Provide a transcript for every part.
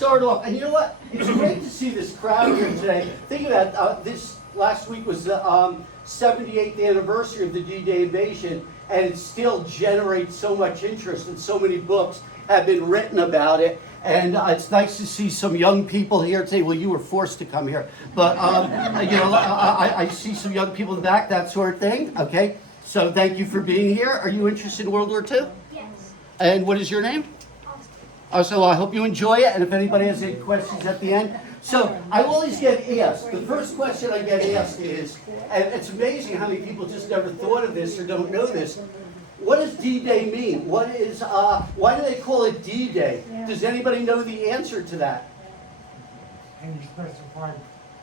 start off, and you know what? It's great to see this crowd here today. Think about this last week was the 78th anniversary of the D-Day invasion, and it still generates so much interest, and so many books have been written about it. And it's nice to see some young people here today. Well, you were forced to come here, but you know, I see some young people in the back, that sort of thing. Okay, so thank you for being here. Are you interested in World War II? Yes. And what is your name? So I hope you enjoy it, and if anybody has any questions at the end. So I always get asked, the first question I get asked is, and it's amazing how many people just never thought of this or don't know this, what does D-Day mean? What is, why do they call it D-Day? Does anybody know the answer to that? Any specified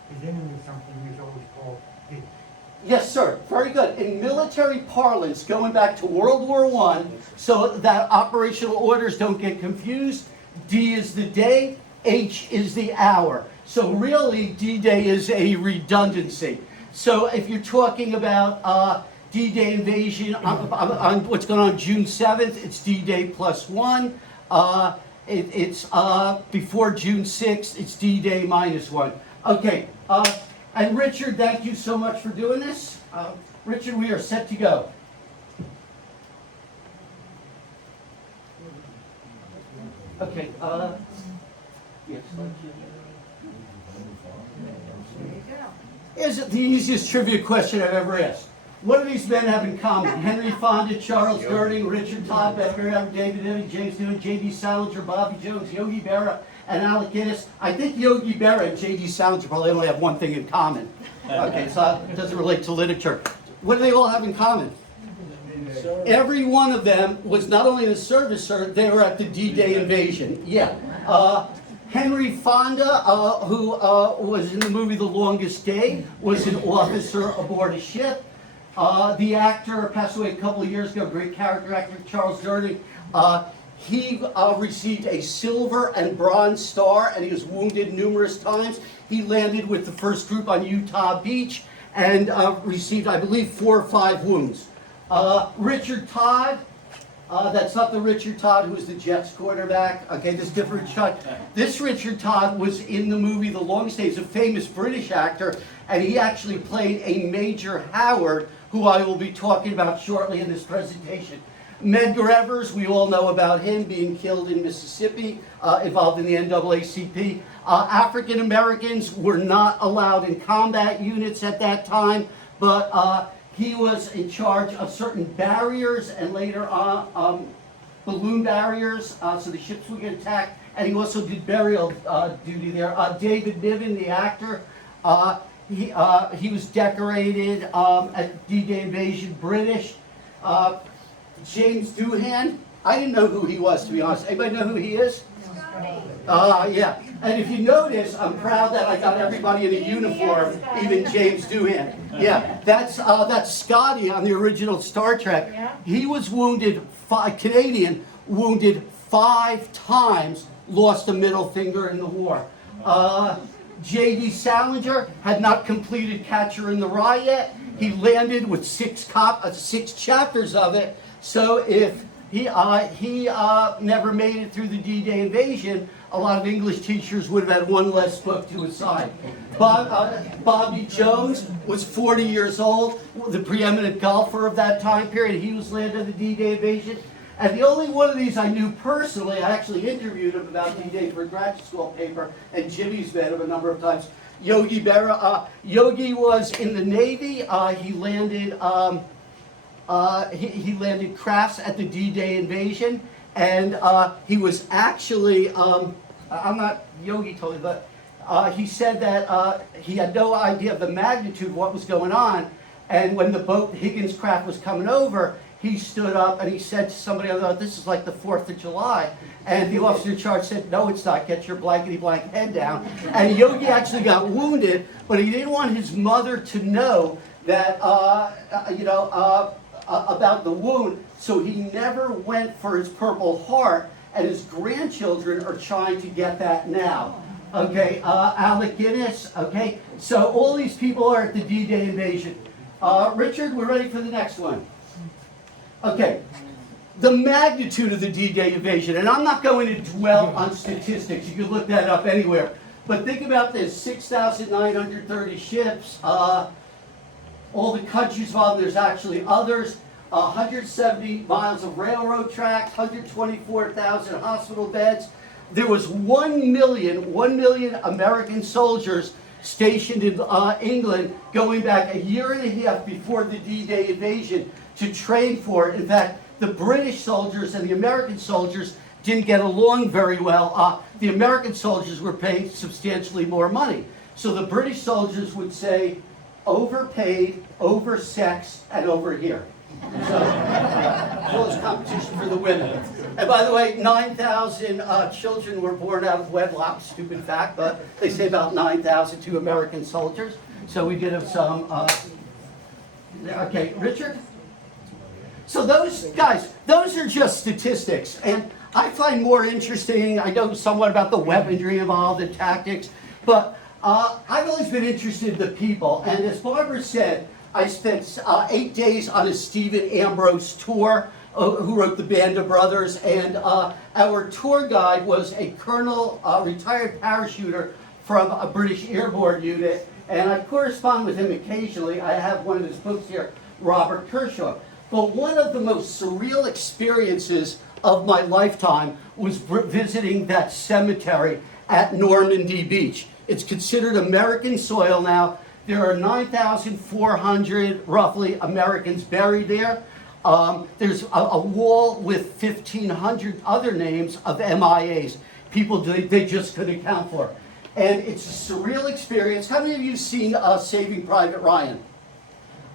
beginning of something is always called D. Yes, sir. Very good. In military parlance, going back to World War I, so that operational orders don't get confused, D is the day, H is the hour. So really, D-Day is a redundancy. So if you're talking about D-Day invasion on what's going on June 7th, it's D-Day +1. It's before June 6th, it's D-Day -1. Okay. And Richard, thank you so much for doing this. Richard, we are set to go. Okay, yes. Is it the easiest trivia question I've ever asked? What do these men have in common? Henry Fonda, Charles Durning, Richard Todd, David Niven, James Niven, J.D. Salinger, Bobby Jones, Yogi Berra, and Alec Guinness. I think Yogi Berra and J.D. Salinger probably only have one thing in common. Okay, so it doesn't relate to literature. What do they all have in common? Every one of them was not only in the service, sir, they were at the D-Day invasion. Yeah. Henry Fonda, who was in the movie The Longest Day, was an officer aboard a ship. The actor passed away a couple of years ago, great character actor, Charles Durning. He received a silver and bronze star, and he was wounded numerous times. He landed with the first group on Utah Beach and received, I believe, 4 or 5 wounds. Richard Todd, that's not the Richard Todd who was the Jets quarterback. Okay, this is different Richard Todd. This Richard Todd was in the movie The Longest Day. He's a famous British actor, and he actually played a Major Howard, who I will be talking about shortly in this presentation. Medgar Evers, we all know about him being killed in Mississippi, involved in the NAACP. African Americans were not allowed in combat units at that time, but he was in charge of certain barriers and later on balloon barriers, so the ships would get attacked, and he also did burial duty there. David Niven, the actor, he was decorated at D-Day invasion, British. James Doohan, I didn't know who he was, to be honest. Anybody know who he is? Yeah. And if you notice, I'm proud that I got everybody in a uniform, even James Doohan. Yeah, that's Scotty on the original Star Trek. He was wounded, Canadian, wounded 5 times, lost a middle finger in the war. J.D. Salinger had not completed Catcher in the Rye yet. He landed with 6 chapters of it. So if he never made it through the D-Day invasion, a lot of English teachers would have had 1 less book to his side. Bobby Jones was 40 years old, the preeminent golfer of that time period. He was landed in the D-Day invasion. And the only one of these I knew personally, I actually interviewed him about D-Day for a graduate school paper, and Jimmy's met him a number of times. Yogi Berra. Yogi was in the Navy. He landed he landed crafts at the D-Day invasion, and he was actually Yogi told me, but he said that he had no idea of the magnitude of what was going on, and when the boat Higgins craft was coming over, he stood up and he said to somebody, "This is like the 4th of July." And the officer in charge said, "No, it's not. Get your blankety-blank head down." And Yogi actually got wounded, but he didn't want his mother to know that, about the wound, so he never went for his Purple Heart, and his grandchildren are trying to get that now. Okay, Alec Guinness, okay? So all these people are at the D-Day invasion. Richard, we're ready for the next one. Okay, the magnitude of the D-Day invasion, and I'm not going to dwell on statistics, you can look that up anywhere, but think about this, 6,930 ships, all the countries involved, there's actually others, 170 miles of railroad tracks, 124,000 hospital beds. There was 1 million American soldiers stationed in England going back a year and a half before the D-Day invasion to train for it. In fact, the British soldiers and the American soldiers didn't get along very well. The American soldiers were paid substantially more money. So the British soldiers would say, overpaid, oversexed, and over here. So, close competition for the women. And by the way, 9,000 children were born out of wedlock, stupid fact, but they say about 9,000 to American soldiers. So we did have some, okay, Richard? So those, guys, those are just statistics. And I find more interesting, I know somewhat about the weaponry involved, the tactics, but I've always been interested in the people. And as Barbara said, I spent 8 days on a Stephen Ambrose tour, who wrote the Band of Brothers, and our tour guide was a colonel, retired parachuter from a British airborne unit, and I correspond with him occasionally. I have one of his books here, Robert Kershaw. But one of the most surreal experiences of my lifetime was visiting that cemetery at Normandy Beach. It's considered American soil now. There are 9,400, roughly, Americans buried there. There's a wall with 1,500 other names of MIAs, people they just couldn't account for. And it's a surreal experience. How many of you have seen Saving Private Ryan?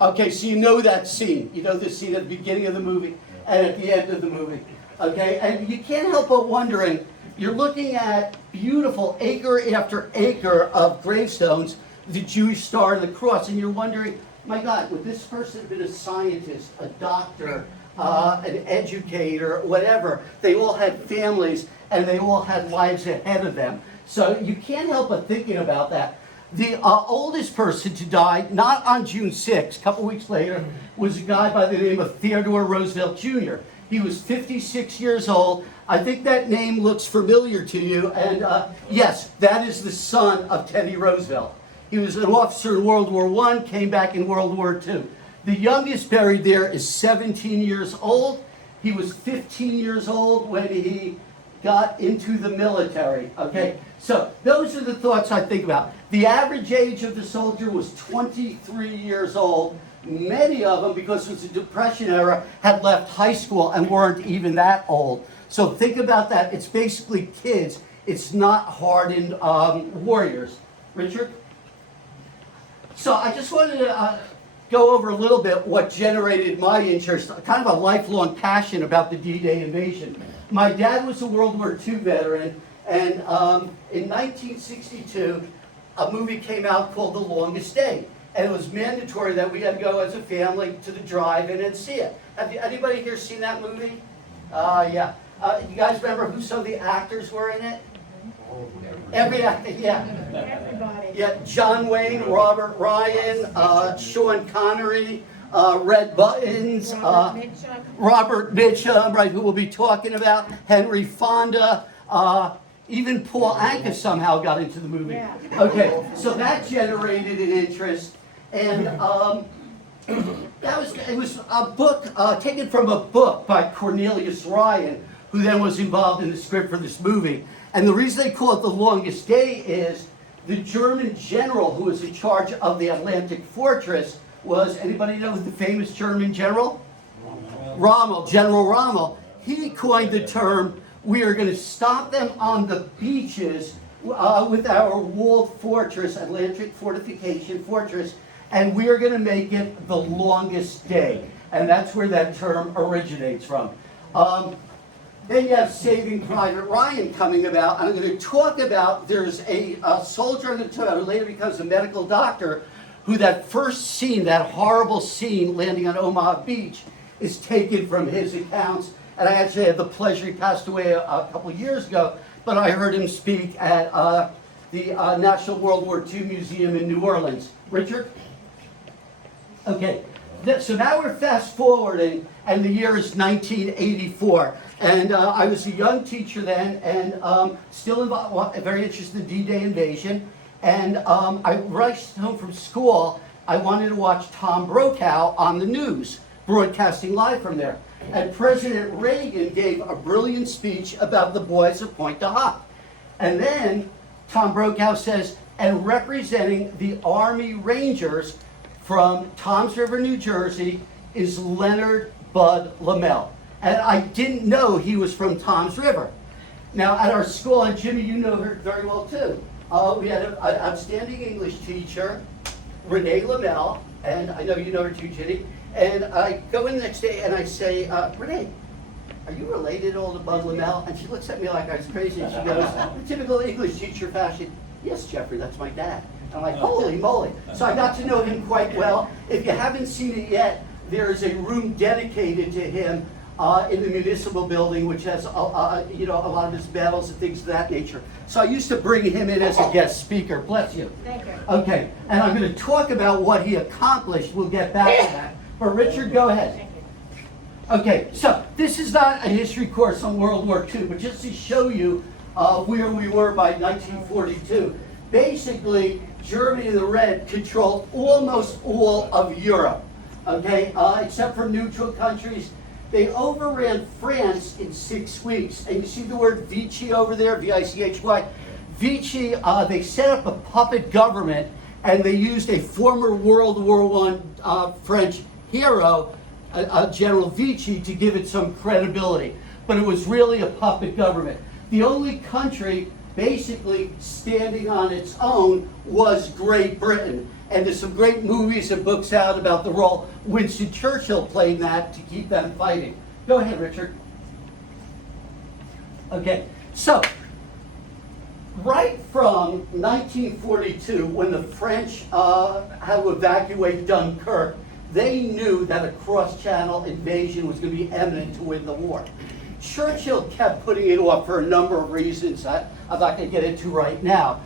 Okay, so you know that scene. You know the scene at the beginning of the movie and at the end of the movie. Okay, and you can't help but wondering, you're looking at beautiful acre after acre of gravestones, the Jewish Star and the Cross, and you're wondering, my God, would this person have been a scientist, a doctor, an educator, whatever? They all had families, and they all had lives ahead of them. So you can't help but thinking about that. The oldest person to die, not on June 6, a couple weeks later, was a guy by the name of Theodore Roosevelt Jr. He was 56 years old. I think that name looks familiar to you, and yes, that is the son of Teddy Roosevelt. He was an officer in World War I, came back in World War II. The youngest buried there is 17 years old. He was 15 years old when he got into the military, okay? So those are the thoughts I think about. The average age of the soldier was 23 years old. Many of them, because it was a Depression era, had left high school and weren't even that old. So think about that. It's basically kids. It's not hardened warriors. Richard? So I just wanted to go over a little bit what generated my interest, kind of a lifelong passion about the D-Day invasion. My dad was a World War II veteran, and in 1962, a movie came out called The Longest Day. And it was mandatory that we had to go as a family to the drive-in and see it. Have anybody here seen that movie? Yeah. You guys remember who some of the actors were in it? Every actor, yeah. Everybody. Yeah, John Wayne, Robert Ryan, Sean Connery, Red Buttons, Robert Mitchum, right, who we'll be talking about, Henry Fonda, even Paul Anka somehow got into the movie. Yeah. Okay, so that generated an interest, and it was a book taken from a book by Cornelius Ryan, who then was involved in the script for this movie. And the reason they call it The Longest Day is the German general who was in charge of the Atlantic fortress was, anybody know the famous German general? Rommel, General Rommel. He coined the term, we are going to stop them on the beaches with our walled fortress, Atlantic fortification fortress, and we are going to make it the longest day. And that's where that term originates from. Then you have Saving Private Ryan coming about. I'm going to talk about, there's a soldier I'm going to talk about who later becomes a medical doctor, who that first scene, that horrible scene landing on Omaha Beach, is taken from his accounts. And I actually had the pleasure, he passed away a couple of years ago, but I heard him speak at the National World War II Museum in New Orleans. Richard? Okay. So now we're fast forwarding, and the year is 1984. And I was a young teacher then, and still involved, very interested in the D-Day invasion. And I rushed home from school. I wanted to watch Tom Brokaw on the news, broadcasting live from there. And President Reagan gave a brilliant speech about the boys of Pointe du Hoc. And then Tom Brokaw says, and representing the Army Rangers from Toms River, New Jersey, is Leonard Bud Lamell. And I didn't know he was from Toms River. Now, at our school, and Jimmy, you know her very well too, we had an outstanding English teacher, Renee Lamell, and I know you know her too, Ginny. And I go in the next day and I say, Renee, are you related at all to Bud Lamell? And she looks at me like I was crazy, and she goes, typical English teacher fashion, yes, Jeffrey, that's my dad. I'm like, holy moly. So I got to know him quite well. If you haven't seen it yet, there is a room dedicated to him in the municipal building, which has a lot of his medals and things of that nature. So I used to bring him in as a guest speaker. Bless you. Thank you. Okay, and I'm going to talk about what he accomplished. We'll get back to that. But Richard, go ahead. Thank you. Okay, so this is not a history course on World War II, but just to show you where we were by 1942. Basically, Germany and the Red controlled almost all of Europe, okay, except for neutral countries. They overran France in 6 weeks. And you see the word Vichy over there, V-I-C-H-Y? Vichy, they set up a puppet government, and they used a former World War I French hero, General Vichy, to give it some credibility. But it was really a puppet government. The only country basically standing on its own was Great Britain. And there's some great movies and books out about the role Winston Churchill played that to keep them fighting. Go ahead, Richard. Okay, so right from 1942, when the French had to evacuate Dunkirk, they knew that a cross-channel invasion was going to be imminent to win the war. Churchill kept putting it off for a number of reasons I'm not going to get into right now.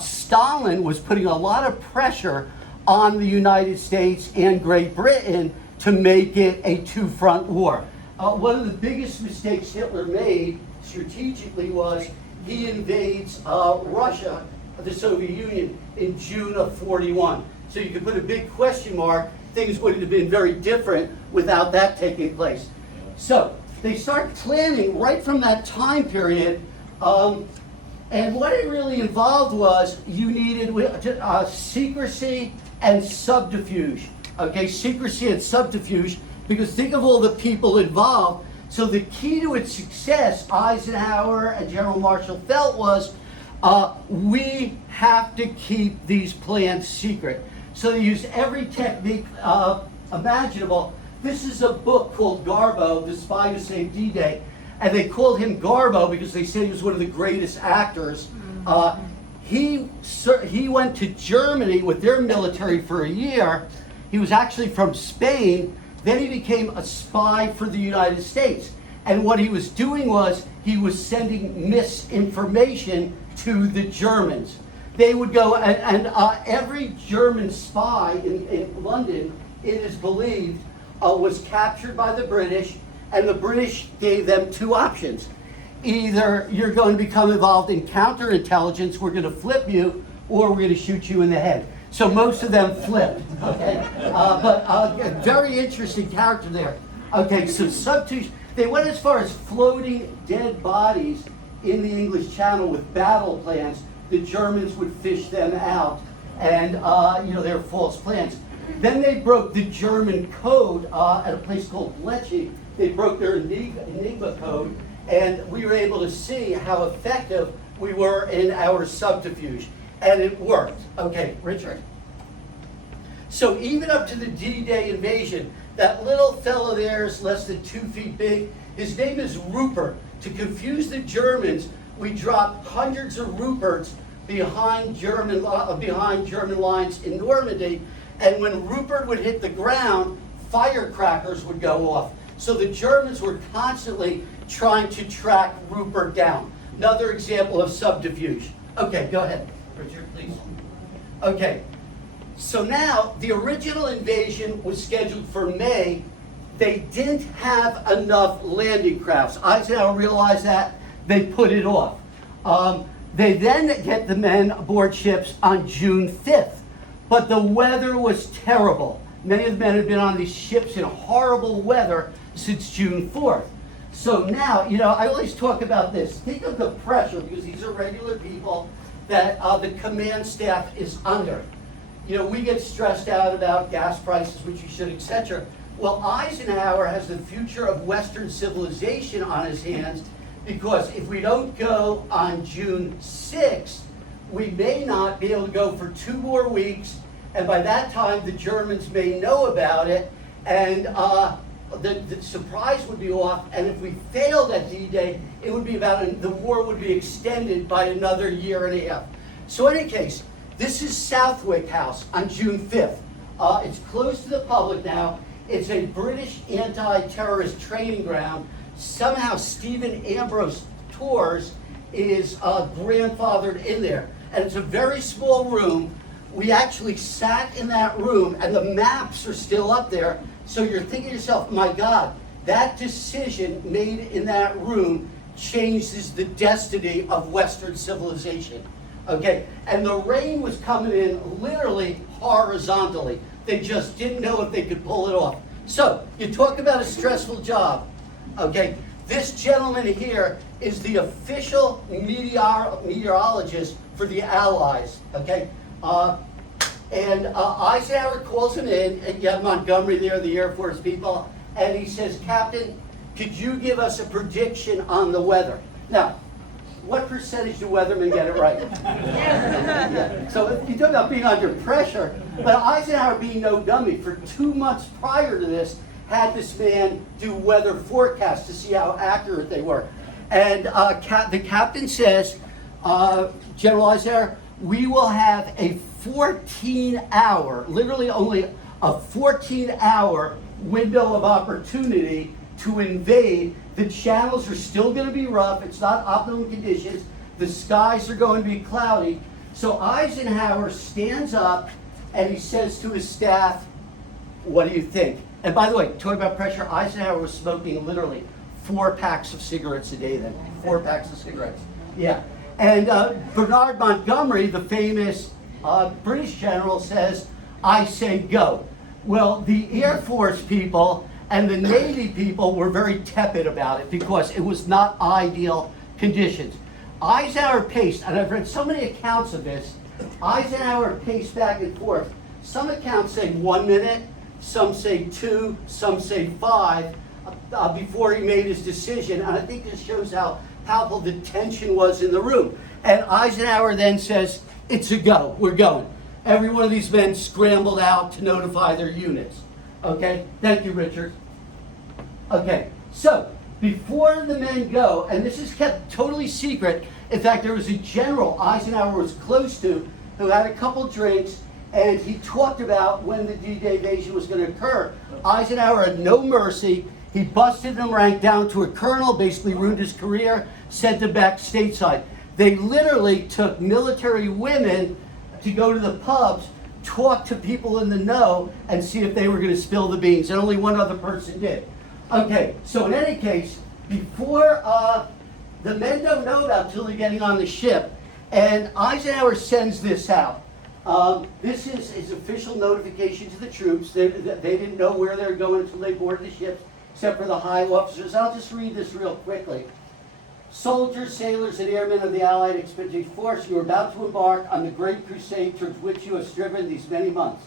Stalin was putting a lot of pressure on the United States and Great Britain to make it a two-front war. One of the biggest mistakes Hitler made strategically was he invades Russia, the Soviet Union, in June of '41. So you could put a big question mark. Things would have been very different without that taking place. So they start planning right from that time period. And what it really involved was you needed secrecy and subterfuge. Okay, secrecy and subterfuge, because think of all the people involved. So the key to its success, Eisenhower and General Marshall felt, was we have to keep these plans secret. So they used every technique imaginable. This is a book called Garbo, the Spy Who Saved D-Day. And they called him Garbo because they said he was one of the greatest actors. He went to Germany with their military for a year. He was actually from Spain. Then he became a spy for the United States. And what he was doing was he was sending misinformation to the Germans. They would go, and every German spy in London, it is believed, was captured by the British. And the British gave them two options. Either you're going to become involved in counterintelligence, we're going to flip you, or we're going to shoot you in the head. So most of them flipped, okay? But a very interesting character there. Okay, so subterfuge, they went as far as floating dead bodies in the English Channel with battle plans. The Germans would fish them out, and their false plans. Then they broke the German code at a place called Lecce. They broke their Enigma code, and we were able to see how effective we were in our subterfuge. And it worked. Okay, Richard. So even up to the D-Day invasion, that little fellow there is less than 2 feet big. His name is Rupert. To confuse the Germans, we dropped hundreds of Ruperts behind German lines in Normandy. And when Rupert would hit the ground, firecrackers would go off. So the Germans were constantly trying to track Rupert down. Another example of subterfuge. Okay, go ahead, Richard, please. Okay, So now, the original invasion was scheduled for May. They didn't have enough landing crafts. Eisenhower realized that. They put it off. They then get the men aboard ships on June 5th. But the weather was terrible. Many of the men had been on these ships in horrible weather since June 4th. So now, I always talk about this. Think of the pressure, because these are regular people that the command staff is under. We get stressed out about gas prices, which you should, etc. Well, Eisenhower has the future of Western civilization on his hands, because if we don't go on June 6th, we may not be able to go for 2 more weeks, and by that time the Germans may know about it, and the surprise would be off, and if we failed at D-Day, it would be the war would be extended by another year and a half. So in any case, this is Southwick House on June 5th. It's closed to the public now. It's a British anti-terrorist training ground. Somehow Stephen Ambrose Tours is grandfathered in there. And it's a very small room. We actually sat in that room, and the maps are still up there. So you're thinking to yourself, my God, that decision made in that room changes the destiny of Western civilization. Okay, and the rain was coming in literally horizontally. They just didn't know if they could pull it off. So, you talk about a stressful job. Okay, this gentleman here is the official meteorologist for the Allies. Okay, and Eisenhower calls him in, and you have Montgomery there, the Air Force people, and he says, Captain, could you give us a prediction on the weather? Now, what percentage do weathermen get it right? Yeah. So you talk about being under pressure, but Eisenhower, being no dummy, for 2 months prior to this, had this man do weather forecasts to see how accurate they were. And the captain says, General Eisenhower, we will have a 14-hour, literally only a 14-hour window of opportunity to invade. The channels are still going to be rough. It's not optimum conditions. The skies are going to be cloudy. So Eisenhower stands up and he says to his staff, what do you think? And by the way, talking about pressure, Eisenhower was smoking literally 4 packs of cigarettes a day then. 4 packs of cigarettes. Yeah. And Bernard Montgomery, the famous British general, says, I say go. Well, the Air Force people and the Navy people were very tepid about it because it was not ideal conditions. Eisenhower paced, and I've read so many accounts of this, Eisenhower paced back and forth. Some accounts say 1 minute, some say 2, some say 5, before he made his decision. And I think this shows how palpable the tension was in the room. And Eisenhower then says, it's a go, we're going. Every one of these men scrambled out to notify their units. Okay, thank you, Richard. Okay, so before the men go, and this is kept totally secret. In fact, there was a general Eisenhower was close to who had a couple drinks, and he talked about when the D-Day invasion was going to occur. Eisenhower had no mercy. He busted them rank down to a colonel, basically ruined his career, sent them back stateside. They literally took military women to go to the pubs, talk to people in the know, and see if they were going to spill the beans. And only one other person did. Okay, so in any case, before the men don't know about until they're getting on the ship, and Eisenhower sends this out. This is his official notification to the troops. They didn't know where they were going until they boarded the ships, except for the high officers. I'll just read this real quickly. Soldiers, sailors, and airmen of the Allied Expeditionary Force, you are about to embark on the great crusade towards which you have striven these many months.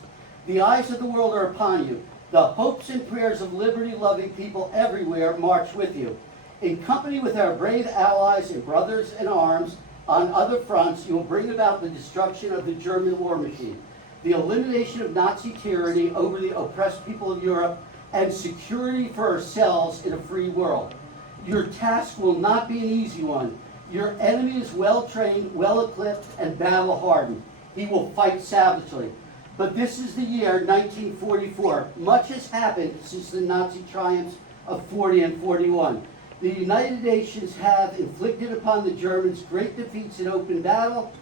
The eyes of the world are upon you. The hopes and prayers of liberty-loving people everywhere march with you. In company with our brave allies and brothers in arms on other fronts, you will bring about the destruction of the German war machine, the elimination of Nazi tyranny over the oppressed people of Europe, and security for ourselves in a free world. Your task will not be an easy one. Your enemy is well-trained, well-equipped, and battle-hardened. He will fight savagely. But this is the year 1944. Much has happened since the Nazi triumphs of 40 and 41. The United Nations have inflicted upon the Germans great defeats in open battle,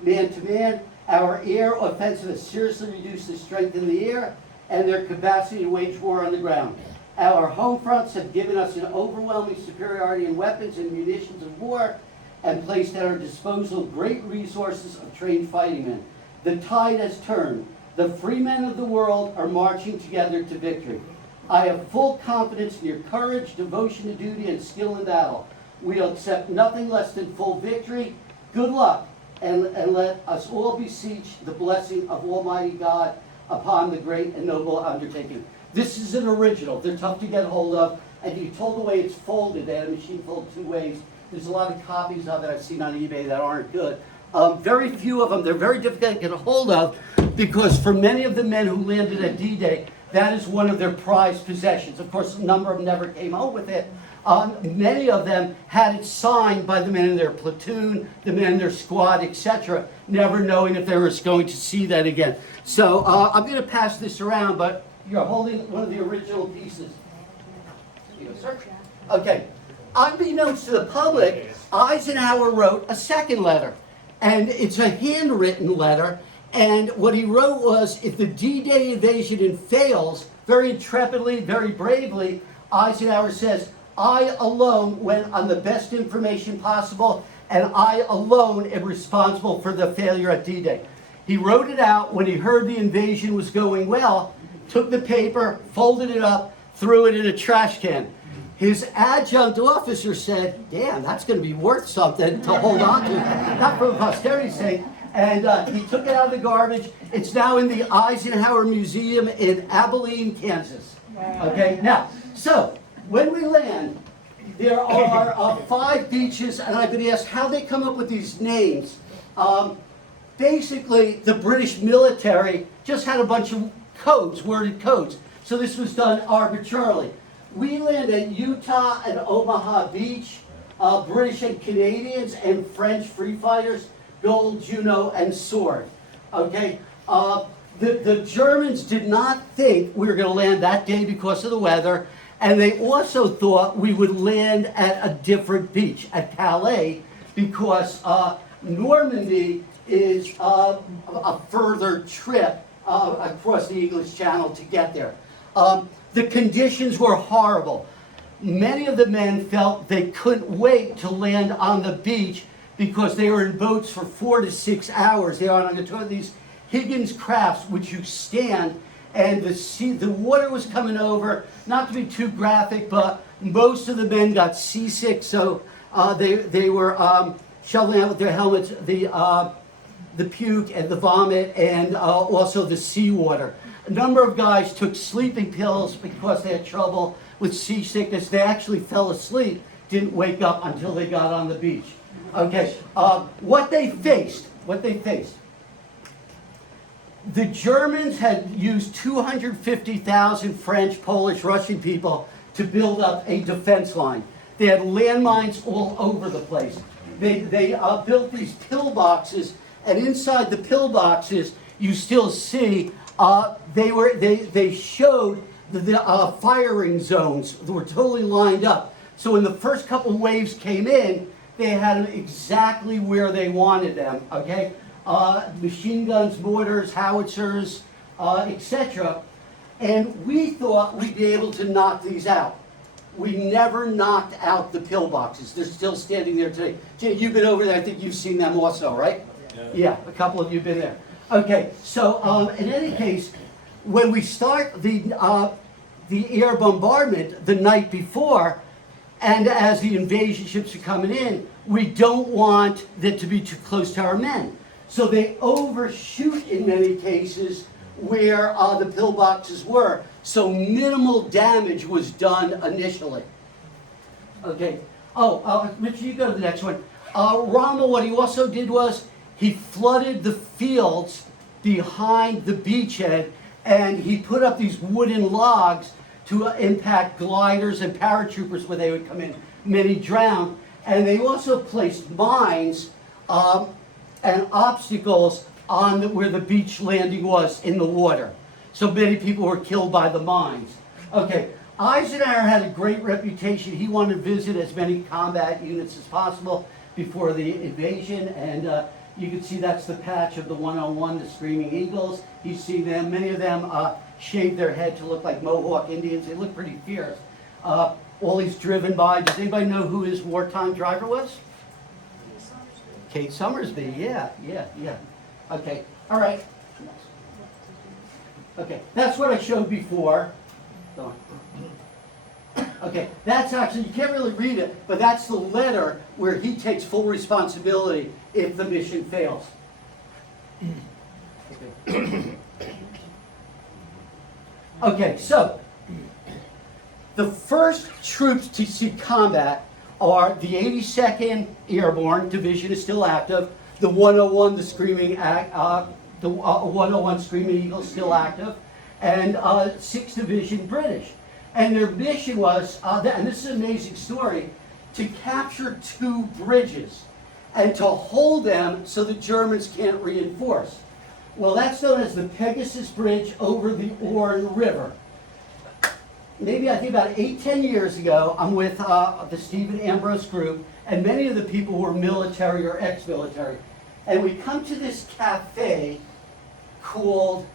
man-to-man, Our air offensive has seriously reduced the strength in the air and their capacity to wage war on the ground. Our home fronts have given us an overwhelming superiority in weapons and munitions of war and placed at our disposal great resources of trained fighting men. The tide has turned. The free men of the world are marching together to victory. I have full confidence in your courage, devotion to duty, and skill in battle. We'll accept nothing less than full victory. Good luck, and let us all beseech the blessing of Almighty God upon the great and noble undertaking. This is an original. They're tough to get hold of, and you told the way it's folded. They had a machine folded 2 ways. There's a lot of copies of it I've seen on eBay that aren't good. Very few of them, they're very difficult to get a hold of, because for many of the men who landed at D-Day, that is one of their prized possessions. Of course, a number of them never came home with it. Many of them had it signed by the men in their platoon, the men in their squad, etc., never knowing if they were going to see that again. So I'm going to pass this around, but you're holding one of the original pieces. Here you go, sir. Okay. Unbeknownst to the public, Eisenhower wrote a second letter, and it's a handwritten letter. And what he wrote was, if the D-Day invasion fails, very intrepidly, very bravely, Eisenhower says, I alone went on the best information possible, and I alone am responsible for the failure at D-Day. He wrote it out when he heard the invasion was going well, took the paper, folded it up, threw it in a trash can. His adjunct officer said, damn, that's going to be worth something to hold on to, not for posterity's sake. And he took it out of the garbage. It's now in the Eisenhower Museum in Abilene, Kansas. Okay, now, so when we land, there are 5 beaches, and I've been asked how they come up with these names. Basically, the British military just had a bunch of codes, worded codes. So this was done arbitrarily. We land at Utah and Omaha Beach, British and Canadians and French free fighters, Gold, Juno, and Sword. Okay, the Germans did not think we were going to land that day because of the weather, and they also thought we would land at a different beach, at Calais, because Normandy is a further trip across the English Channel to get there. The conditions were horrible. Many of the men felt they couldn't wait to land on the beach because they were in boats for 4 to 6 hours. They are on these Higgins crafts, which you stand, and the water was coming over. Not to be too graphic, but most of the men got seasick, so they were shoveling out with their helmets the puke and the vomit, and also the seawater. A number of guys took sleeping pills because they had trouble with seasickness. They actually fell asleep, didn't wake up until they got on the beach. Okay, what they faced. The Germans had used 250,000 French, Polish, Russian people to build up a defense line. They had landmines all over the place. They built these pillboxes, and inside the pillboxes, you still see they showed the firing zones that were totally lined up. So when the first couple waves came in, they had them exactly where they wanted them. Okay, machine guns, mortars, howitzers, etc. And we thought we'd be able to knock these out. We never knocked out the pillboxes. They're still standing there today. Jay, you've been over there. I think you've seen them also, right? Yeah, a couple of you have been there. Okay, so in any case, when we start the air bombardment the night before, and as the invasion ships are coming in, we don't want it to be too close to our men. So they overshoot in many cases where the pillboxes were. So minimal damage was done initially. Okay. Richard, you go to the next one. Rommel, what he also did was he flooded the fields behind the beachhead, and he put up these wooden logs to impact gliders and paratroopers where they would come in. Many drowned. And they also placed mines and obstacles on where the beach landing was in the water. So many people were killed by the mines. Okay, Eisenhower had a great reputation. He wanted to visit as many combat units as possible before the invasion, and You can see that's the patch of the 101, the Screaming Eagles. You see them, many of them shave their head to look like Mohawk Indians. They look pretty fierce. All he's driven by, does anybody know who his wartime driver was? Kate Summersby, yeah. Okay, all right. Okay, that's what I showed before. Go on. Okay, that's actually, you can't really read it, but that's the letter where he takes full responsibility if the mission fails. Okay, so the first troops to see combat are the 82nd Airborne Division is still active, the 101, the 101 Screaming Eagle still active, and 6th Division British. And their mission was, and this is an amazing story, to capture 2 bridges and to hold them so the Germans can't reinforce. Well, that's known as the Pegasus Bridge over the Orne River. Maybe I think about 8-10 years ago, I'm with the Stephen Ambrose group, and many of the people were military or ex-military. And we come to this cafe called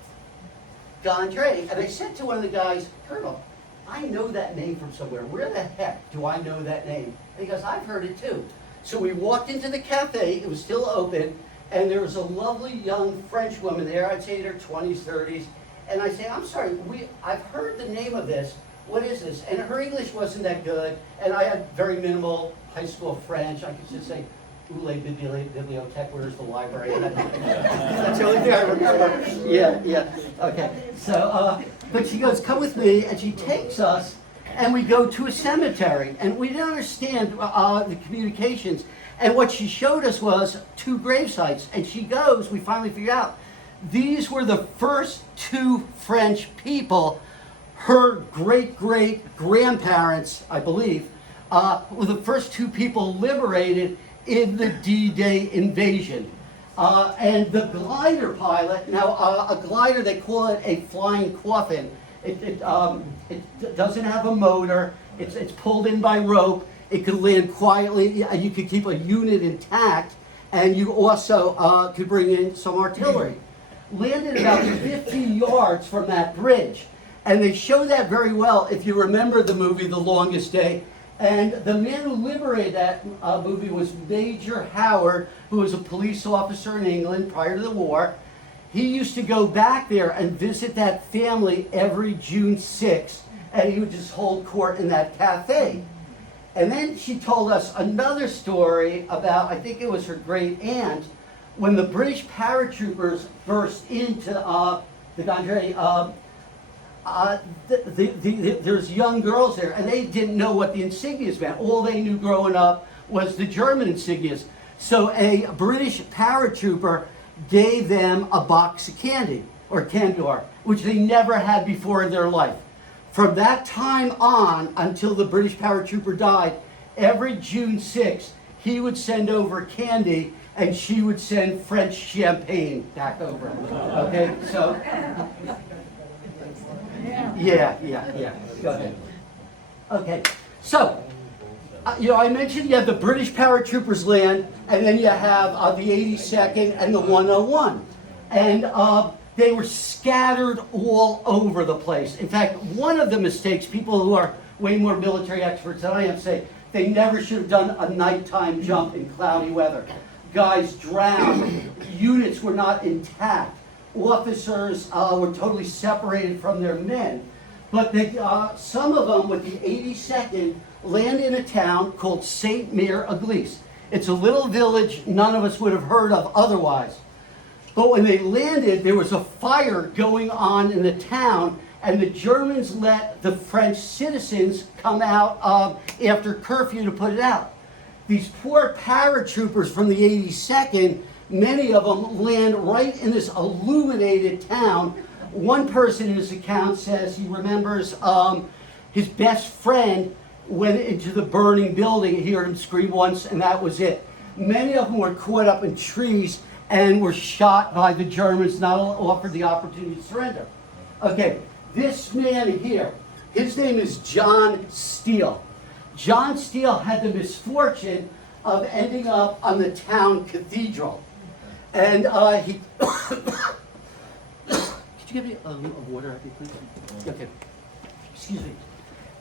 Gondre, and I said to one of the guys, Colonel, I know that name from somewhere. Where the heck do I know that name? And he goes, I've heard it too. So we walked into the cafe, it was still open, and there was a lovely young French woman there, I'd say in her 20s, 30s, and I say, I'm sorry, I've heard the name of this. What is this? And her English wasn't that good, and I had very minimal high school French. I could just say, Oule Bibliothèque, where's the library? That's the only thing I remember. Yeah, okay. So, but she goes, come with me, and she takes us, and we go to a cemetery, and we didn't understand the communications, and what she showed us was 2 grave sites, and she goes, we finally figured out, these were the first 2 French people. Her great-great-grandparents, I believe, were the first 2 people liberated in the D-Day invasion. And the glider pilot, now a glider, they call it a flying coffin. It doesn't have a motor. It's pulled in by rope. It could land quietly. You could keep a unit intact, and you also could bring in some artillery. Landed about 50 yards from that bridge. And they show that very well if you remember the movie The Longest Day. And the man who liberated that movie was Major Howard, who was a police officer in England prior to the war. He used to go back there and visit that family every June 6th, and he would just hold court in that cafe. And then she told us another story about, I think it was her great aunt, when the British paratroopers burst into the Gondre. There's young girls there, and they didn't know what the insignias meant. All they knew growing up was the German insignias. So a British paratrooper gave them a box of candy, or Candor, which they never had before in their life. From that time on, until the British paratrooper died, every June 6th, he would send over candy, and she would send French champagne back over. Okay, so... Yeah. Go ahead. Okay, so, I mentioned you have the British paratroopers land, and then you have the 82nd and the 101. And they were scattered all over the place. In fact, one of the mistakes, people who are way more military experts than I am say, they never should have done a nighttime jump in cloudy weather. Guys drowned, units were not intact. Officers were totally separated from their men. But some of them, with the 82nd, land in a town called Saint-Mère-Église. It's a little village none of us would have heard of otherwise. But when they landed, there was a fire going on in the town, and the Germans let the French citizens come out after curfew to put it out. These poor paratroopers from the 82nd, many of them land right in this illuminated town. One person in his account says he remembers his best friend went into the burning building. He heard him scream once, and that was it. Many of them were caught up in trees and were shot by the Germans, not offered the opportunity to surrender. Okay, this man here, his name is John Steele. John Steele had the misfortune of ending up on the town cathedral. And he, could you give me a water, I think, please? Okay, excuse me.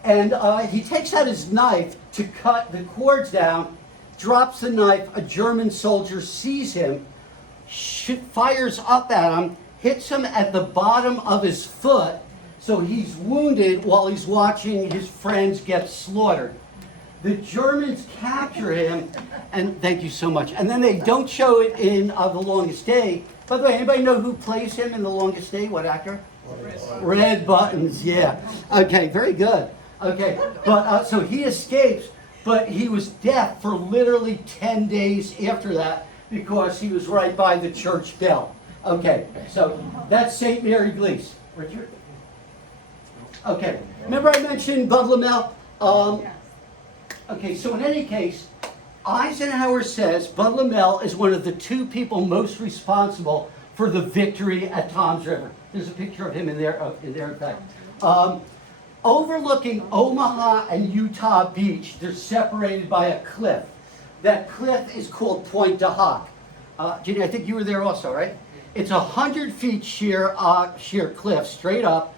And he takes out his knife to cut the cords down, drops the knife, a German soldier sees him, fires up at him, hits him at the bottom of his foot, so he's wounded while he's watching his friends get slaughtered. The Germans capture him, and thank you so much. And then they don't show it in The Longest Day. By the way, anybody know who plays him in The Longest Day? What actor? Red Buttons, yeah. Okay, very good. Okay, but so he escapes, but he was deaf for literally 10 days after that because he was right by the church bell. Okay, so that's St. Mary Glees. Richard? Okay, remember I mentioned Bud Lamel? Okay, so in any case, Eisenhower says Bud Lamel is one of the 2 people most responsible for the victory at Toms River. There's a picture of him in there, in fact. Overlooking Omaha and Utah Beach, they're separated by a cliff. That cliff is called Point de Hoc. Ginny, I think you were there also, right? It's 100 feet sheer cliff, straight up.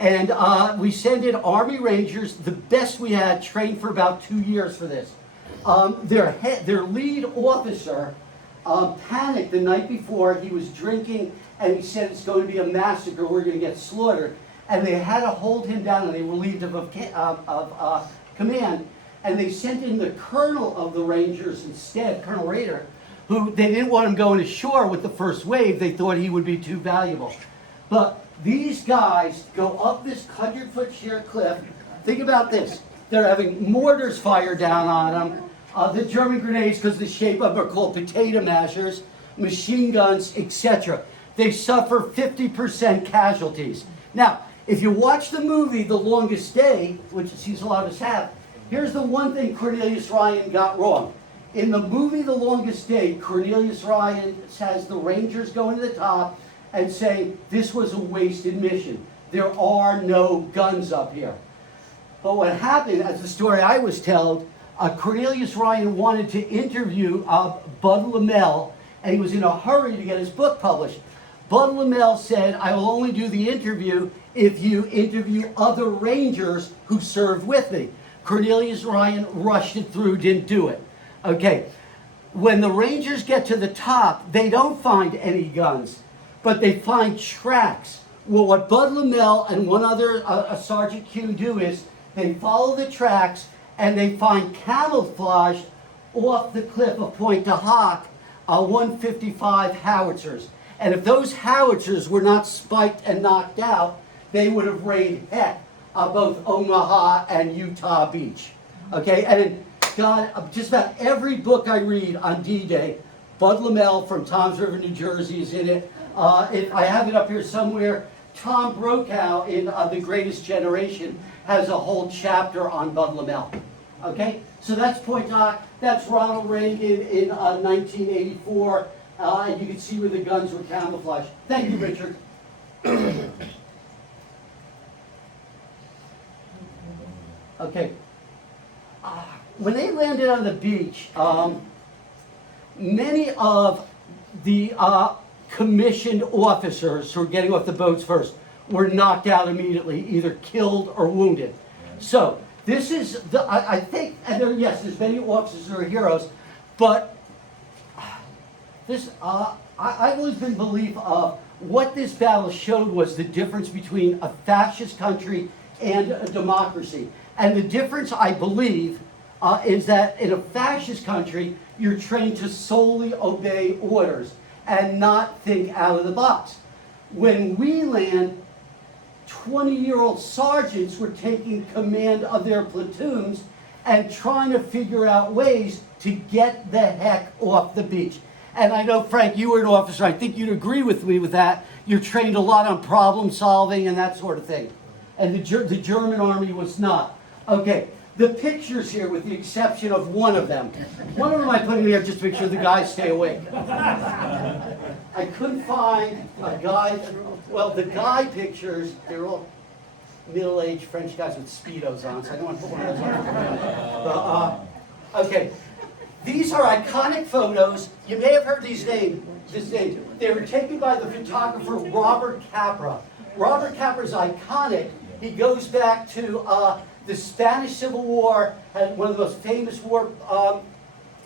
And we send in Army Rangers, the best we had, trained for about 2 years for this. Their lead officer panicked the night before. He was drinking, and he said it's going to be a massacre. We're going to get slaughtered. And they had to hold him down, and they relieved him of command. And they sent in the colonel of the Rangers instead, Colonel Rader, who they didn't want him going ashore with the first wave. They thought he would be too valuable. But these guys go up this 100-foot sheer cliff. Think about this. They're having mortars fired down on them. The German grenades, because the shape of them are called potato mashers, machine guns, etc. They suffer 50% casualties. Now, if you watch the movie The Longest Day, which it seems a lot of us have, here's the one thing Cornelius Ryan got wrong. In the movie The Longest Day, Cornelius Ryan has the Rangers going to the top and saying, this was a wasted mission. There are no guns up here. But what happened, as the story I was told, Cornelius Ryan wanted to interview Bud Lamel, and he was in a hurry to get his book published. Bud Lamel said, I will only do the interview if you interview other Rangers who served with me. Cornelius Ryan rushed it through, didn't do it. Okay, when the Rangers get to the top, they don't find any guns, but they find tracks. Well, what Bud Lamel and one other Sergeant Q do is they follow the tracks and they find camouflaged off the cliff of Point de Hoc 155 howitzers. And if those howitzers were not spiked and knocked out, they would have rained heck on both Omaha and Utah Beach. Okay, and God, just about every book I read on D-Day, Bud Lamel from Toms River, New Jersey is in it. I have it up here somewhere. Tom Brokaw in The Greatest Generation has a whole chapter on Bud Lamel. Okay, so that's Point de Hoc. That's Ronald Reagan in 1984. And you can see where the guns were camouflaged. Thank you, Richard. Okay. When they landed on the beach, many of the commissioned officers who were getting off the boats first were knocked out immediately, either killed or wounded. So this is, I think, and yes, there's many officers who are heroes, but this, I've always been belief of what this battle showed was the difference between a fascist country and a democracy. And the difference, I believe, is that in a fascist country, you're trained to solely obey orders and not think out of the box. When we land, 20-year-old sergeants were taking command of their platoons and trying to figure out ways to get the heck off the beach. And I know, Frank, you were an officer. I think you'd agree with me with that. You're trained a lot on problem solving and that sort of thing. And the German army was not. Okay, the pictures here, with the exception of one of them. One of them I put in here just to make sure the guys stay awake. I couldn't find a guy. Well, the guy pictures, they're all middle-aged French guys with Speedos on, so I don't want to put one of those on. Okay. These are iconic photos. You may have heard this name. They were taken by the photographer Robert Capra. Robert Capra is iconic. He goes back to the Spanish Civil War, had one of the most famous war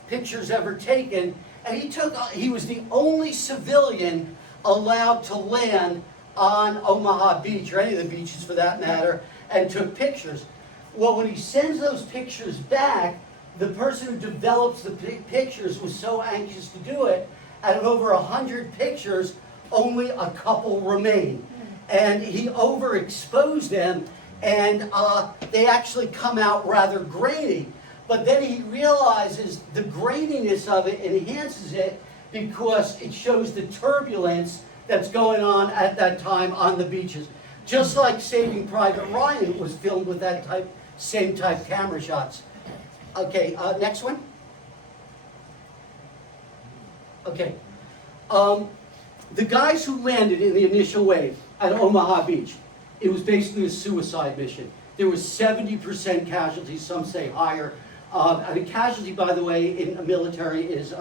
pictures ever taken. And he was the only civilian allowed to land on Omaha Beach, or any of the beaches for that matter, and took pictures. Well, when he sends those pictures back, the person who develops the pictures was so anxious to do it, out of over 100 pictures, only a couple remain. And he overexposed them, and they actually come out rather grainy. But then he realizes the graininess of it enhances it because it shows the turbulence that's going on at that time on the beaches. Just like Saving Private Ryan was filmed with that same type camera shots. Okay, next one. Okay. The guys who landed in the initial wave at Omaha Beach, it was basically a suicide mission. There was 70% casualties, some say higher. And a casualty, by the way, in the military is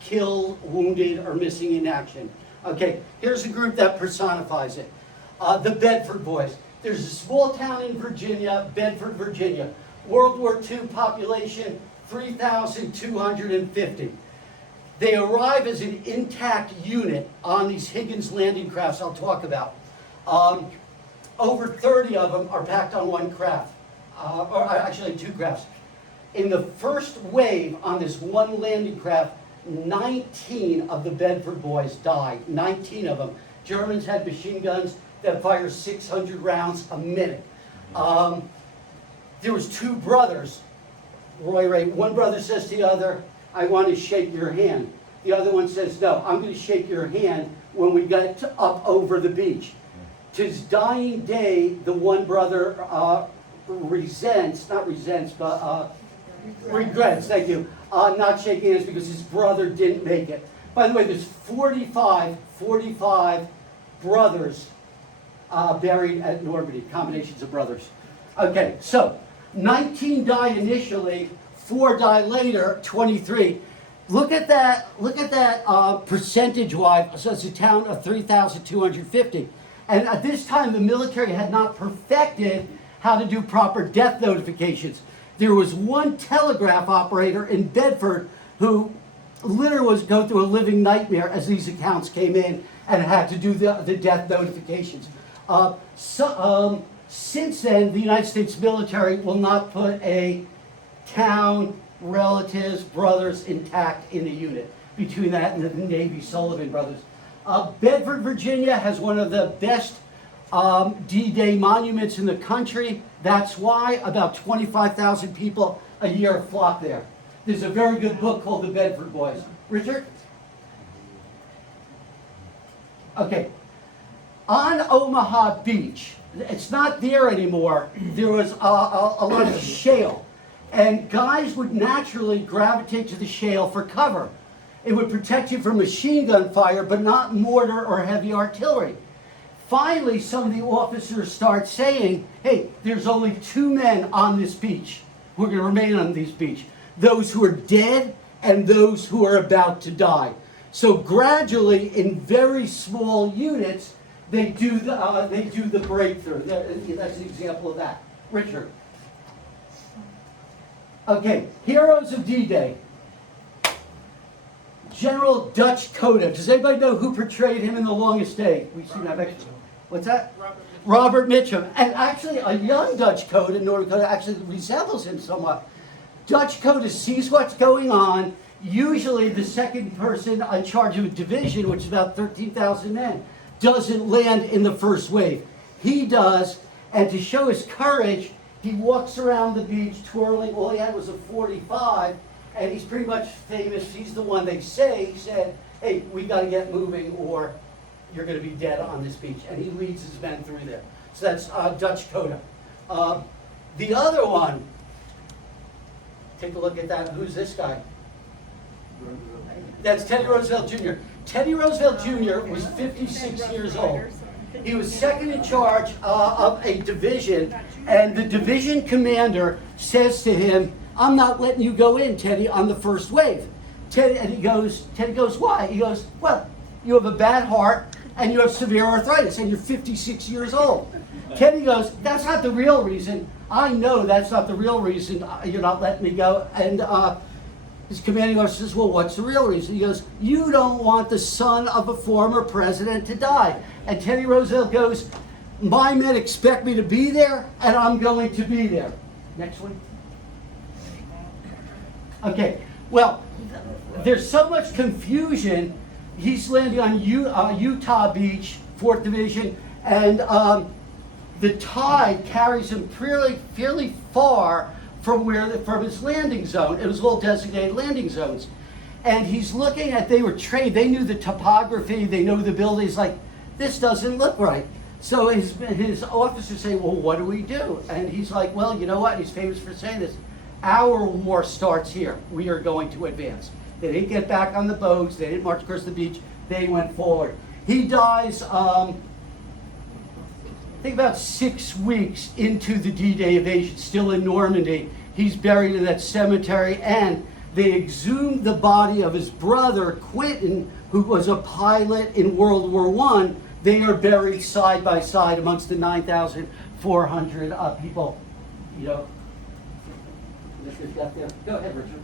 killed, wounded, or missing in action. Okay, here's a group that personifies it. The Bedford Boys. There's a small town in Virginia, Bedford, Virginia. World War II population, 3,250. They arrive as an intact unit on these Higgins landing crafts I'll talk about. Over 30 of them are packed on one craft, or actually two crafts. In the first wave on this one landing craft, 19 of the Bedford boys died, 19 of them. Germans had machine guns that fire 600 rounds a minute. There was two brothers, Roy Ray. One brother says to the other, I want to shake your hand. The other one says, no, I'm going to shake your hand when we get up over the beach. To his dying day, the one brother regrets, thank you, not shaking hands because his brother didn't make it. By the way, there's 45 brothers buried at Normandy, combinations of brothers. Okay, so 19 die initially, 4 die later, 23. Look at that percentage-wise. So it's a town of 3,250. And at this time, the military had not perfected how to do proper death notifications. There was one telegraph operator in Bedford who literally was going through a living nightmare as these accounts came in and had to do the death notifications. Since then, the United States military will not put a town, relatives, brothers intact in the unit. Between that and the Navy Sullivan brothers. Bedford, Virginia has one of the best D-Day monuments in the country. That's why about 25,000 people a year flock there. There's a very good book called The Bedford Boys. Richard? Okay. On Omaha Beach, it's not there anymore, there was a lot of shale. And guys would naturally gravitate to the shale for cover. It would protect you from machine gun fire, but not mortar or heavy artillery. Finally, some of the officers start saying, hey, there's only 2 men on this beach who are going to remain on this beach. Those who are dead and those who are about to die. So gradually, in very small units, they do the breakthrough. That's an example of that. Richard. Okay, heroes of D-Day. General Dutch Codex. Does anybody know who portrayed him in The Longest Day? We've seen that picture. What's that? Robert Mitchum. And actually, a young Dutch Codex in North Dakota actually resembles him somewhat. Dutch Codex sees what's going on. Usually, the second person in charge of a division, which is about 13,000 men, doesn't land in the first wave. He does, and to show his courage, he walks around the beach twirling. All he had was a .45. And he's pretty much famous. He's the one they say, he said, hey, we got to get moving or you're going to be dead on this beach. And he leads his men through there. So that's Dutch Coda. The other one, take a look at that. Who's this guy? That's Teddy Roosevelt Jr. Teddy Roosevelt Jr. was 56 years old. He was second in charge of a division, and the division commander says to him, I'm not letting you go in, Teddy, on the first wave. Teddy goes, why? He goes, well, you have a bad heart and you have severe arthritis and you're 56 years old. Teddy goes, that's not the real reason. I know that's not the real reason you're not letting me go. And his commanding officer says, well, what's the real reason? He goes, you don't want the son of a former president to die. And Teddy Roosevelt goes, my men expect me to be there, and I'm going to be there. Next one. Okay, well, there's so much confusion. He's landing on Utah Beach, 4th Division, and the tide carries him fairly far from his landing zone. It was all designated landing zones. And he's looking at, they were trained, they knew the topography, they know the buildings, like, this doesn't look right. So his officers say, well, what do we do? And he's like, well, you know what? He's famous for saying this. Our war starts here. We are going to advance. They didn't get back on the boats. They didn't march across the beach. They went forward. He dies, I think about 6 weeks into the D-Day invasion, still in Normandy. He's buried in that cemetery, and they exhumed the body of his brother, Quentin, who was a pilot in World War I. They are buried side by side amongst the 9,400 people. You know, got there. Go ahead, Richard.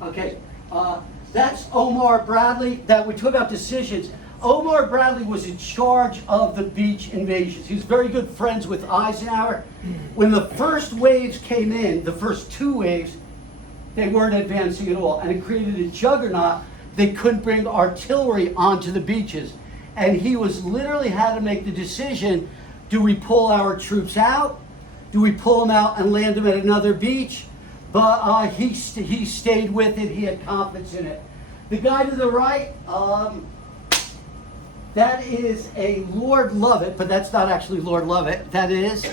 Okay, that's Omar Bradley. That we talk about decisions. Omar Bradley was in charge of the beach invasions. He was very good friends with Eisenhower. When the first waves came in, the first 2 waves, they weren't advancing at all, and it created a juggernaut. They couldn't bring artillery onto the beaches. And he was literally had to make the decision, do we pull our troops out? Do we pull them out and land them at another beach? But he stayed with it. He had confidence in it. The guy to the right, that is a Lord Lovett, but that's not actually Lord Lovett. That is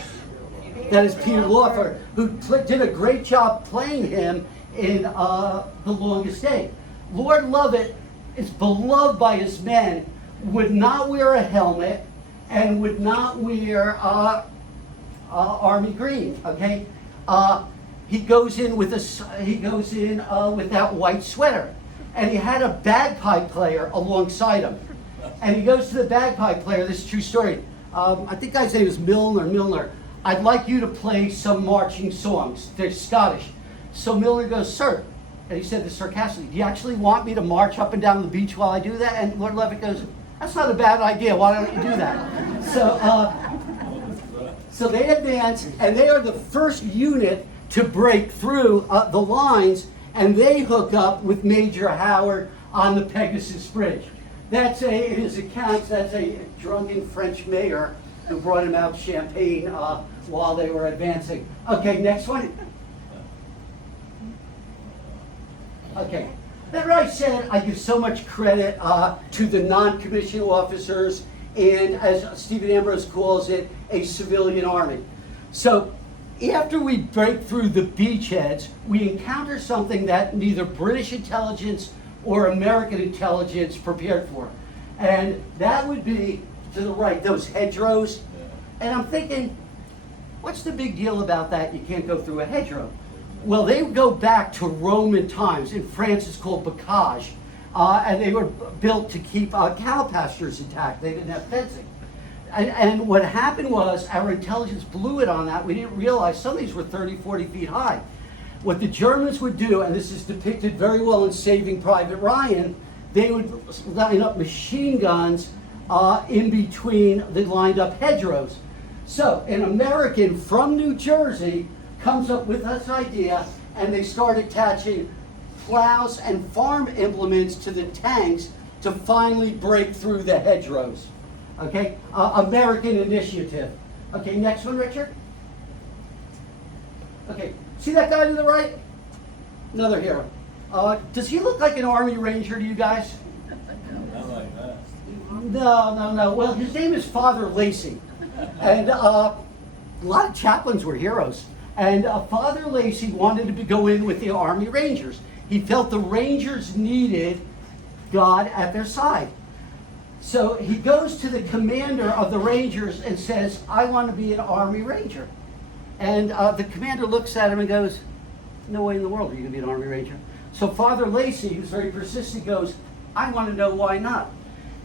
Peter Lawford, who did a great job playing him in The Longest Day. Lord Lovett is beloved by his men, would not wear a helmet, and would not wear army green. Okay, he goes in with that white sweater, and he had a bagpipe player alongside him. And he goes to the bagpipe player. This is a true story. I think the guy's name is Milner. I'd like you to play some marching songs. They're Scottish. So Milner goes, sir. And he said this sarcastically, do you actually want me to march up and down the beach while I do that? And Lord Lovett goes, that's not a bad idea. Why don't you do that? So they advance, and they are the first unit to break through the lines, and they hook up with Major Howard on the Pegasus Bridge. In his accounts, that's a drunken French mayor who brought him out champagne while they were advancing. Okay, next one. Okay, remember I said I give so much credit to the non-commissioned officers and, as Stephen Ambrose calls it, a civilian army. So after we break through the beachheads, we encounter something that neither British intelligence or American intelligence prepared for. And that would be, to the right, those hedgerows. And I'm thinking, what's the big deal about that? You can't go through a hedgerow. Well, they go back to Roman times. In France, it's called bocage. And they were built to keep cow pastures intact. They didn't have fencing. And what happened was, our intelligence blew it on that. We didn't realize some of these were 30, 40 feet high. What the Germans would do, and this is depicted very well in Saving Private Ryan, they would line up machine guns in between the lined up hedgerows. So an American from New Jersey comes up with this idea, and they start attaching plows and farm implements to the tanks to finally break through the hedgerows. Okay, American initiative. Okay, next one, Richard. Okay, see that guy to the right? Another hero. Does he look like an Army Ranger to you guys? Not like that. No. Well, his name is Father Lacey. And a lot of chaplains were heroes. And Father Lacey wanted to go in with the Army Rangers. He felt the Rangers needed God at their side. So he goes to the commander of the Rangers and says, I want to be an Army Ranger. And the commander looks at him and goes, no way in the world are you going to be an Army Ranger. So Father Lacey, who's very persistent, goes, I want to know why not.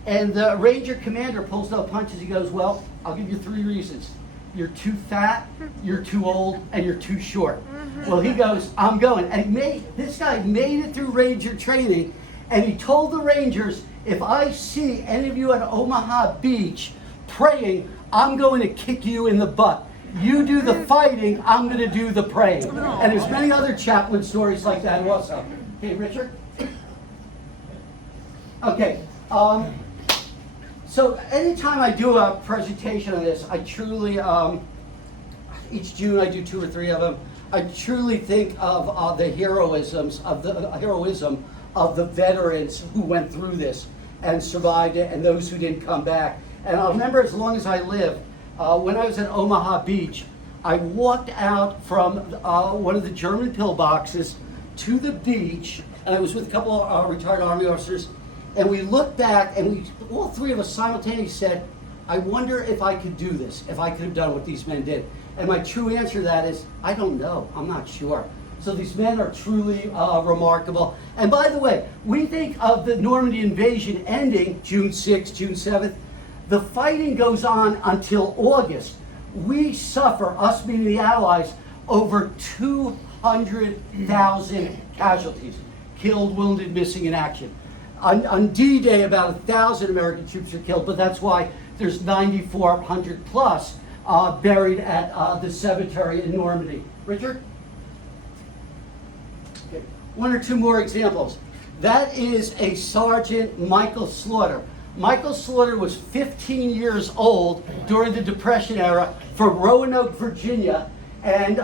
And the Ranger commander pulls no punches. He goes, well, I'll give you 3 reasons. You're too fat, you're too old, and you're too short. Well, he goes, I'm going. And this guy made it through Ranger training, and he told the Rangers, if I see any of you at Omaha Beach praying, I'm going to kick you in the butt. You do the fighting, I'm going to do the praying. And there's many other chaplain stories like that also. Okay, Richard? Okay. So anytime I do a presentation on this, I truly, each June I do 2 or 3 of them, I truly think of the heroism of the veterans who went through this and survived it, and those who didn't come back. And I'll remember as long as I live, when I was at Omaha Beach, I walked out from one of the German pillboxes to the beach, and I was with a couple of retired Army officers, and we looked back, and all 3 of us simultaneously said, I wonder if I could do this, if I could have done what these men did. And my true answer to that is, I don't know, I'm not sure. So these men are truly remarkable. And by the way, we think of the Normandy invasion ending June 6th, June 7th. The fighting goes on until August. We suffer, us being the Allies, over 200,000 casualties. Killed, wounded, missing in action. On D-Day, about 1,000 American troops are killed, but that's why there's 9,400 plus buried at the cemetery in Normandy. Richard? Okay. 1 or 2 more examples. That is a Sergeant Michael Slaughter. Michael Slaughter was 15 years old during the Depression era from Roanoke, Virginia, and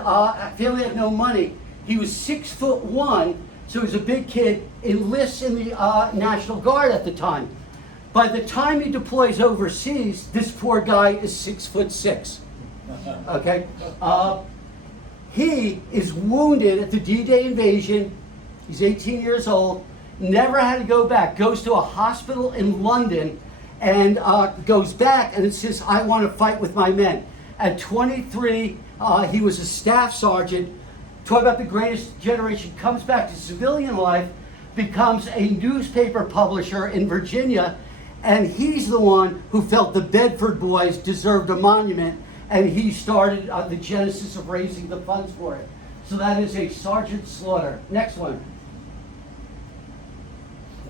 family had no money. He was 6'1", so he was a big kid, enlists in the National Guard at the time. By the time he deploys overseas, this poor guy is 6'6". Okay? He is wounded at the D-Day invasion. He's 18 years old, never had to go back, goes to a hospital in London, and goes back, and it says, I want to fight with my men. At 23, he was a staff sergeant. Talk about the greatest generation, comes back to civilian life, becomes a newspaper publisher in Virginia, and he's the one who felt the Bedford boys deserved a monument, and he started the genesis of raising the funds for it. So that is a Sergeant Slaughter. Next one.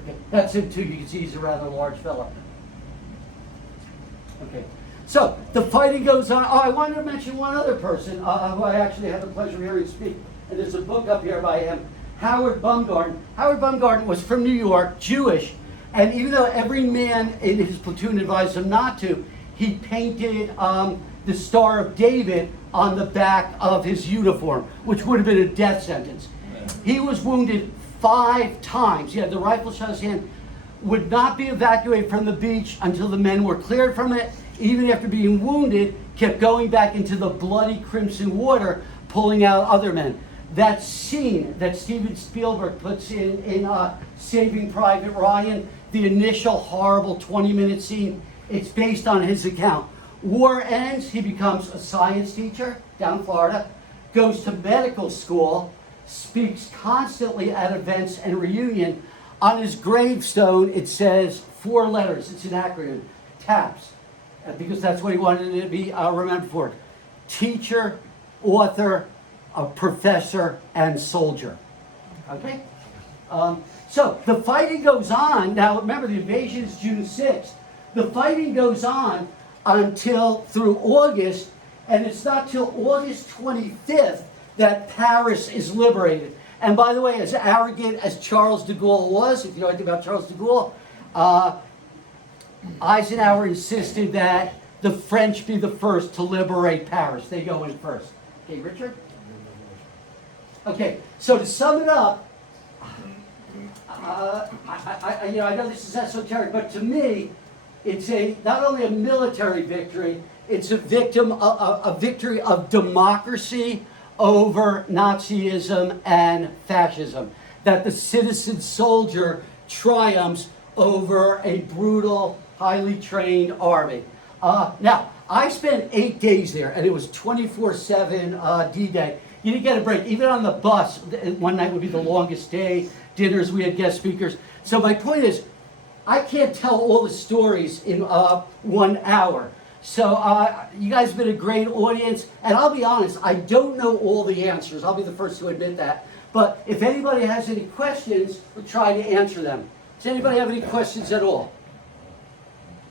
Okay. That's him too. You can see he's a rather large fellow. Okay. So the fighting goes on. Oh, I wanted to mention one other person who I actually had the pleasure of hearing speak. And there's a book up here by him, Howard Bumgarden. Howard Bumgarden was from New York, Jewish, and even though every man in his platoon advised him not to, he painted the Star of David on the back of his uniform, which would have been a death sentence. He was wounded 5 times. He had the rifle shot in his hand, would not be evacuated from the beach until the men were cleared from it. Even after being wounded, kept going back into the bloody crimson water, pulling out other men. That scene that Steven Spielberg puts in Saving Private Ryan, the initial horrible 20-minute scene, it's based on his account. War ends, he becomes a science teacher down in Florida, goes to medical school, speaks constantly at events and reunion. On his gravestone, it says 4 letters. It's an acronym, TAPS, because that's what he wanted it to be remembered for. Teacher, author, a professor, and soldier. Okay? So the fighting goes on. Now remember, the invasion is June 6th. The fighting goes on until through August, and it's not till August 25th that Paris is liberated. And by the way, as arrogant as Charles de Gaulle was, if you know anything about Charles de Gaulle, Eisenhower insisted that the French be the first to liberate Paris. They go in first. Okay, Richard? Okay, so to sum it up, I know this is esoteric, but to me, it's not only a military victory, it's a victory of democracy over Nazism and fascism. That the citizen soldier triumphs over a brutal, highly trained army. Now, I spent 8 days there, and it was 24/7 D-Day. You didn't get a break. Even on the bus, one night would be the longest day. Dinners, we had guest speakers. So my point is, I can't tell all the stories in 1 hour. So you guys have been a great audience, and I'll be honest, I don't know all the answers. I'll be the first to admit that. But if anybody has any questions, we'll try to answer them. Does anybody have any questions at all?